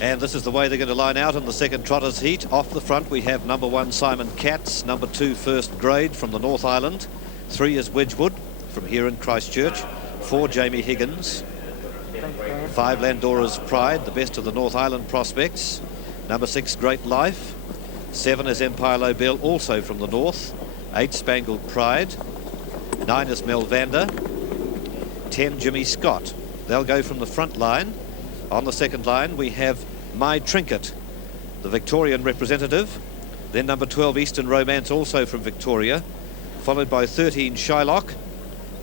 And this is the way they're going to line out in the second Trotters heat. Off the front, we have number 1, Simon Katz, number 2, First Grade from the North Island. 3 is Wedgwood from here in Christchurch. 4, Jamie Higgins. 5, Landora's Pride, the best of the North Island prospects. Number 6, Great Life. 7 is Empire Lobel, also from the North. 8, Spangled Pride. 9 is Melvander. 10, Jimmy Scott. They'll go from the front line. On the second line, we have My Trinket, the Victorian representative. Then number 12, Eastern Romance, also from Victoria. Followed by 13, Shylock.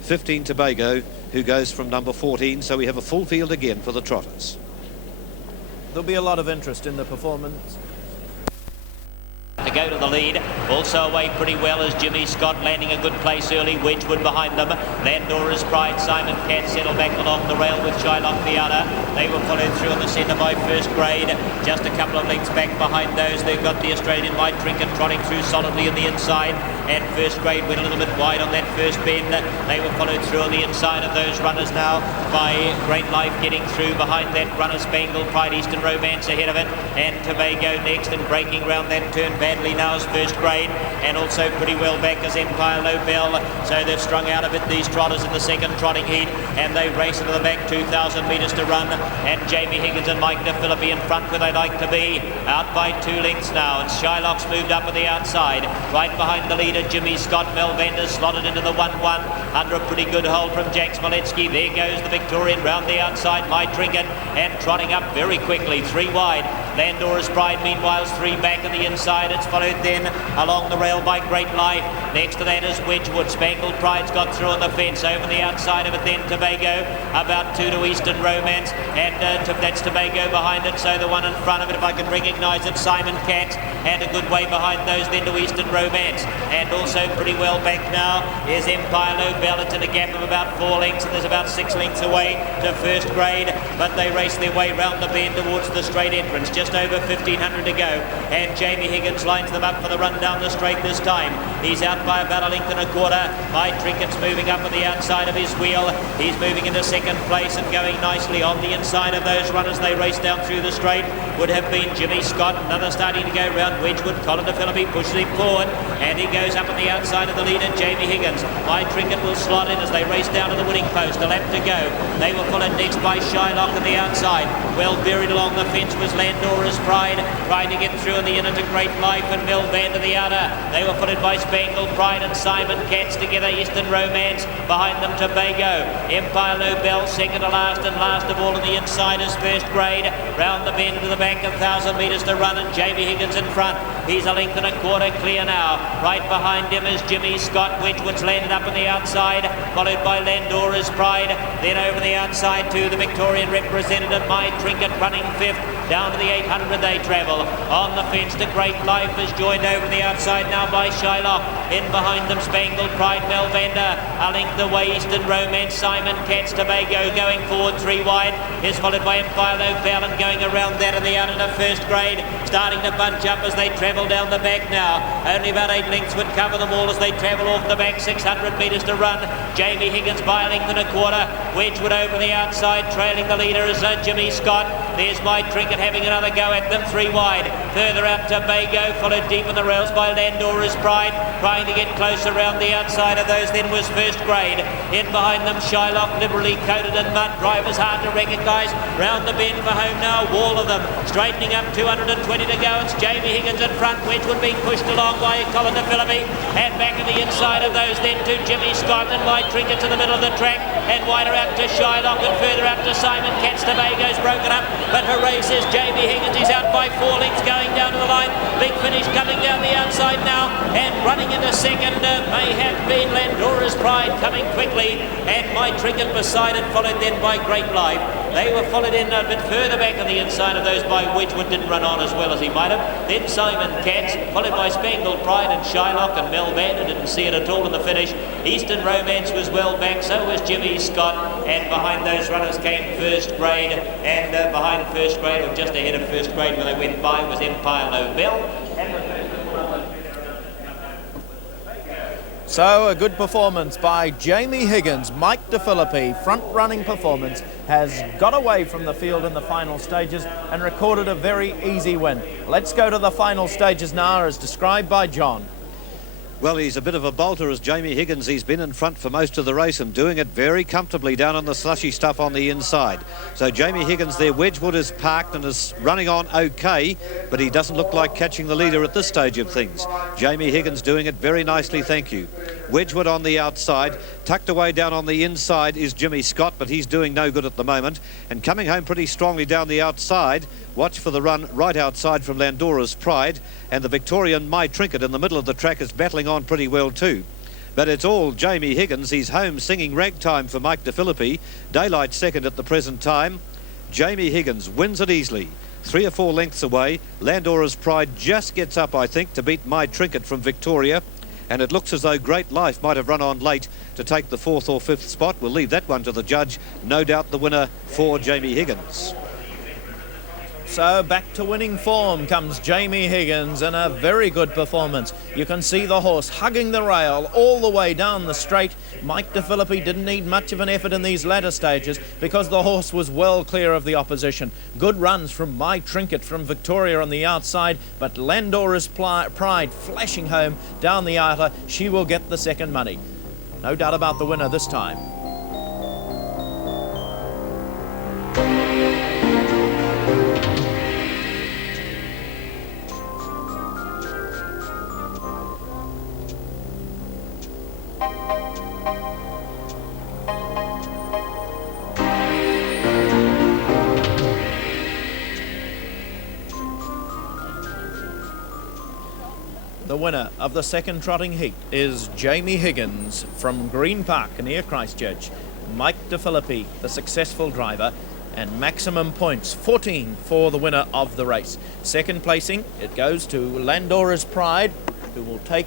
15, Tobago, who goes from number 14. So we have a full field again for the Trotters. There'll be a lot of interest in the performance. To go to the lead, also away pretty well is Jimmy Scott, landing a good place early. Wedgwood behind them. Landora's Pride, Simon Katz settled back along the rail with Shylock the other. They were followed through on the centre by First Grade, just a couple of lengths back behind those. They've got the Australian My Trinket trotting through solidly in the inside, and First Grade went a little bit wide on that first bend. They were followed through on the inside of those runners now by Great Life getting through behind that runner. Spangled Pride, Eastern Romance ahead of it, and Tobago next, and breaking round that turn badly now is First Grade, and also pretty well back is Empire Lobel. So they've strung out a bit, these Trotters, in the second trotting heat, and they race into the back, 2,000 metres to run, and Jamie Higgins and Mike DeFilippi in front where they like to be, out by 2 lengths now, and Shylock's moved up on the outside, right behind the leader Jimmy Scott. Melvander slotted into the 1-1 under a pretty good hold from Jack Smoletsky. There goes the Victorian round the outside, My Trinket, and trotting up very quickly, 3 wide. Landora's Pride meanwhile is 3 back on the inside. It's followed then along the rail by Great Life. Next to that is Wedgwood. Spangled Pride's got through on the fence. Over the outside of it then Tobago, about 2 to Eastern Romance, and that's Tobago behind it. So the one in front of it, if I can recognise it, Simon Katz, and a good way behind those then to Eastern Romance. And also pretty well back now is Empire Lobel. It's in a gap of about 4 lengths, and there's about 6 lengths away to First Grade, but they race their way round the bend towards the straight entrance. Just over 1,500 to go, and Jamie Higgins lines them up for the run down the straight this time. He's out by about 1 length and a quarter. My Trinket's moving up on the outside of his wheel. He's moving into second place and going nicely on the inside of those runners. They race down through the straight. Would have been Jimmy Scott. Another starting to go round Wedgwood. Colin DeFilippi pushes him forward, and he goes up on the outside of the leader, Jamie Higgins. My Trinket will slot in as they race down to the winning post. A lap to go. They were followed next by Shylock on the outside. Well buried along the fence was Landora's Pride, trying to get through in the inner to Great Life, and Melvander the outer. They were followed by Spangled Pride and Simon Katz together. Eastern Romance behind them, Tobago. Empire Lobel second to last, and last of all on the inside is First Grade. Round the bend to the back, 1,000 metres to run, and Jamie Higgins in front. He's 1 length and a quarter clear now. Right behind him is Jimmy Scott. Wedgwood's landed up on the outside, followed by Landora's Pride. Then over the outside to the Victorian representative, My Trinket, running 5th. Down to the 800 they travel. On the fence to Great Life is joined over the outside now by Shylock. In behind them Spangled Pride, Melvander. 1 length away Eastern Romance, Simon Katz. Tobago going forward 3 wide. Is followed by Empire Lobel, and going around that in the out into First Grade. Starting to bunch up as they travel down the back now. Only about 8 lengths would cover them all as they travel off the back. 600 metres to run. Jamie Higgins by 1 length and a quarter. Wedgwood over the outside. Trailing the leader is Jimmy Scott. There's My Trinket having another go at them, 3 wide. Further out Tobago, followed deep in the rails by Landora's Pride, trying to get close around the outside of those then was First Grade. In behind them Shylock, liberally coated in mud. Drivers hard to recognise. Round the bend for home now, wall of them. Straightening up, 220 to go. It's Jamie Higgins in front. Wedgwood being pushed along by Colin DeFilippi. And back on the inside of those then to Jimmy Scott, and My Trinket to the middle of the track. And wider out to Shylock, and further out to Simon Katz. Tobago's broken up, but hooray says Jamie Higgins. He's out by 4 lengths going down to the line. Big finish coming down the outside now, and running into second may have been Landora's Pride coming quickly, and My Trinket beside it, followed then by Great Life. They were followed in a bit further back on the inside of those by Wedgwood. Didn't run on as well as he might have. Then Simon Katz, followed by Spangled Pride and Shylock, and Melvander didn't see it at all in the finish. Eastern Romance was well back, so was Jimmy Scott, and behind those runners came First Grade, and behind First Grade, or just ahead of First Grade where they went by, was Empire Lobel. So a good performance by Jamie Higgins. Mike DeFilippi, front-running performance, has got away from the field in the final stages and recorded a very easy win. Let's go to the final stages now as described by John. Well, he's a bit of a bolter as Jamie Higgins. He's been in front for most of the race and doing it very comfortably down on the slushy stuff on the inside. So Jamie Higgins there, Wedgwood is parked and is running on okay, but he doesn't look like catching the leader at this stage of things. Jamie Higgins doing it very nicely, thank you. Wedgwood on the outside, tucked away down on the inside is Jimmy Scott, but he's doing no good at the moment. And coming home pretty strongly down the outside, watch for the run right outside from Landora's Pride, and the Victorian My Trinket in the middle of the track is battling on pretty well too. But it's all Jamie Higgins. He's home singing ragtime for Mike DeFilippi. Daylight second at the present time. Jamie Higgins wins it easily. 3 or 4 lengths away. Landora's Pride just gets up, I think, to beat My Trinket from Victoria. And it looks as though Great Life might have run on late to take the 4th or 5th spot. We'll leave that one to the judge. No doubt the winner for Jamie Higgins. So back to winning form comes Jamie Higgins in a very good performance. You can see the horse hugging the rail all the way down the straight. Mike DeFilippi didn't need much of an effort in these latter stages because the horse was well clear of the opposition. Good runs from My Trinket from Victoria on the outside, but Landora's Pride flashing home down the outer. She will get the second money. No doubt about the winner this time. The winner of the second trotting heat is Jamie Higgins from Green Park near Christchurch. Mike DeFilippi, the successful driver, and maximum points, 14 for the winner of the race. Second placing, it goes to Landora's Pride, who will take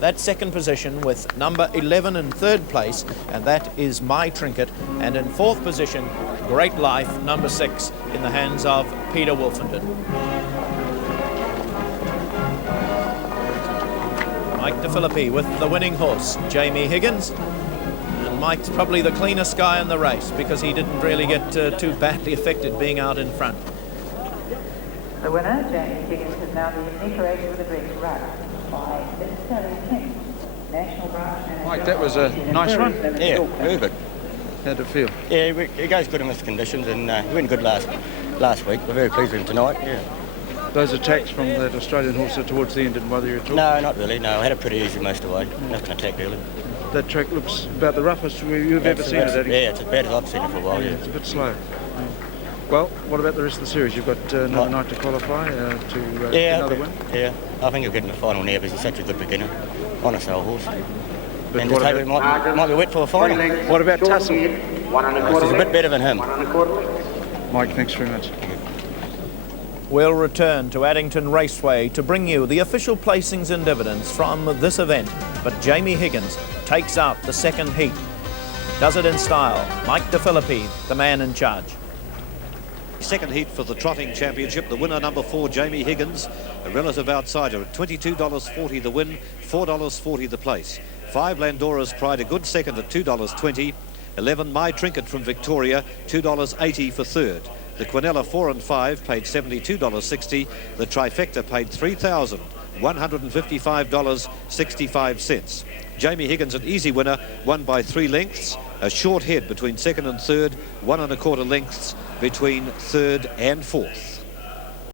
that second position with number 11 in third place, and that is My Trinket. And in fourth position, Great Life, number 6, in the hands of Peter Wolfenden. Mike DeFilippi with the winning horse, Jamie Higgins. And Mike's probably the cleanest guy in the race because he didn't really get too badly affected being out in front. The winner, Jamie Higgins, is now the unique race with a green run by Mr. King, National Branch Manager. Mike, that was a nice run. Yeah, very good. How'd it feel? Yeah, he goes good in this conditions, and he went good last week. We're very pleased with him tonight. Yeah. Those attacks from that Australian horse towards the end didn't bother you at all? No, not really. No, I had it pretty easy most of the way. Nothing attacked early. That track looks about the roughest you've ever seen it, Addington. Yeah, it's as bad as I've seen it for a while. Yeah, it's a bit slow. Yeah. Well, what about the rest of the series? You've got another night to qualify to get another win? Yeah, I think he'll get in the final now because he's such a good beginner. Honest old horse. But and just hope it might be wet for a final. What about Tussle? He's a bit better than him. Mike, thanks very much. We'll return to Addington Raceway to bring you the official placings and dividends from this event. But Jamie Higgins takes out the second heat. Does it in style. Mike DeFilippi, the man in charge. Second heat for the Trotting Championship. The winner, number 4, Jamie Higgins, a relative outsider at $22.40 the win, $4.40 the place. 5 Landora's Pride, a good second at $2.20. 11 My Trinket from Victoria, $2.80 for third. The Quinella 4 and 5 paid $72.60. The Trifecta paid $3,155.65. Jamie Higgins, an easy winner, won by 3 lengths. A short head between second and third, 1 1/4 lengths between third and fourth.